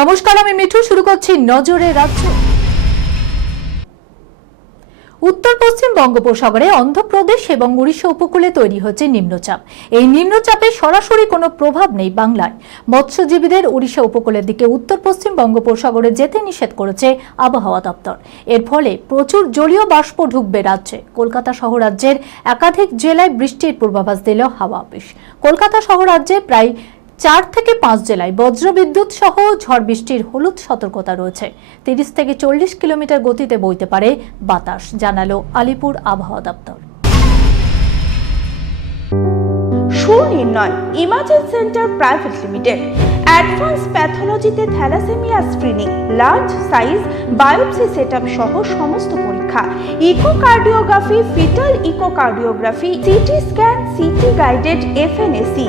নমস্কার, আমি মিঠু। শুরু করছি নজরে রাজ্য। উত্তর পশ্চিম বঙ্গোপসাগরে অন্ধ্রপ্রদেশ এবং উড়িষ্যা উপকূলে তৈরি হচ্ছে নিম্নচাপ। এই নিম্নচাপের সরাসরি কোনো প্রভাব নেই বাংলায়। মৎস্যজীবীদের উড়িষ্যা উপকূলের দিকে উত্তর পশ্চিম বঙ্গোপসাগরে যেতে নিষেধ করেছে আবহাওয়া দপ্তর। এর ফলে প্রচুর জলীয় বাষ্প ঢুকবে রাজ্যে। কলকাতা সহ রাজ্যের একাধিক জেলায় বৃষ্টির পূর্বাভাস দিল হাওয়া অফিস। কলকাতা সহ রাজ্যে প্রায় চার থেকে পাঁচ জেলায় বজ্রবিদ্যুৎ সহ ঝড় বৃষ্টির হলুদ সতর্কতা রয়েছে। তিরিশ থেকে চল্লিশ কিলোমিটার গতিতে বইতে পারে বাতাস, জানালো আলিপুর আবহাওয়া দপ্তর। Sunirnoy imaging centre private limited. Advance প্যাথোলজিতে thalassemia screening, large size biopsy setup সহ সমস্ত পরীক্ষা। Echocardiography, fetal echocardiography, CT scan, CT guided FNAC.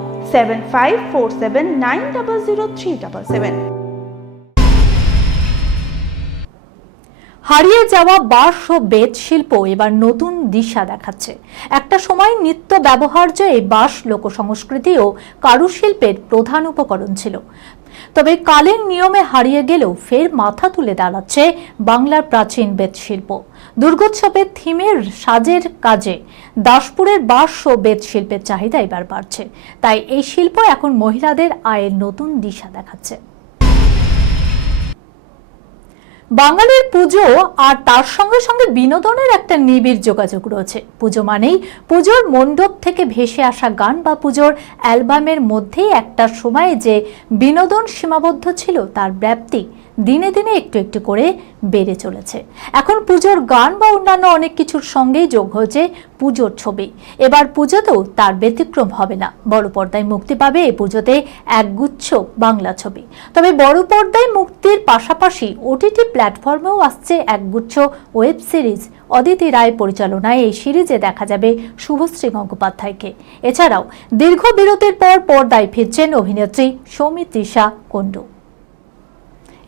7547900377. হারিয়ে যাওয়া বাঁশ ও বেত শিল্প এবার নতুন দিশা দেখাচ্ছে। একটা সময় নিত্য ব্যবহার্য এই বাঁশ লোক সংস্কৃতি ও কারুশিল্পের প্রধান উপকরণ ছিল। তবে কালের নিয়মে হারিয়ে গেলেও ফের মাথা তুলে দাঁড়াচ্ছে বাংলার প্রাচীন বেত শিল্প। দুর্গোৎসবের থিমের সাজের কাজে দাসপুরের বাঁশ ও বেত শিল্পের চাহিদা এবার বাড়ছে। তাই এই শিল্প এখন মহিলাদের আয়ের নতুন দিশা দেখাচ্ছে। বাঙালির পুজো আর তার সঙ্গে সঙ্গে বিনোদনের একটা নিবিড় যোগাযোগ রয়েছে। পুজো মানেই পুজোর মণ্ডপ থেকে ভেসে আসা গান বা পুজোর অ্যালবামের মধ্যেই একটা সময়ে যে বিনোদন সীমাবদ্ধ ছিল, তার ব্যাপ্তি দিনে দিনে একটু একটু করে বেড়ে চলেছে। এখন পুজোর গান বা অন্যান্য অনেক কিছুর সঙ্গেই যোগ হয়েছে পুজোর ছবি। এবার পুজোতেও তার ব্যতিক্রম হবে না। বড় পর্দায় মুক্তি পাবে এই পুজোতে একগুচ্ছ বাংলা ছবি। তবে বড় পর্দায় মুক্তির পাশাপাশি ওটিটি প্ল্যাটফর্মেও আসছে একগুচ্ছ ওয়েব সিরিজ অদিতি রায় পরিচালনায় এই সিরিজে দেখা যাবে শুভশ্রী গঙ্গোপাধ্যায়কে। এছাড়াও দীর্ঘ বিরতির পর পর্দায় ফিরছেন অভিনেত্রী সৌমিত্রিষা কুণ্ডু।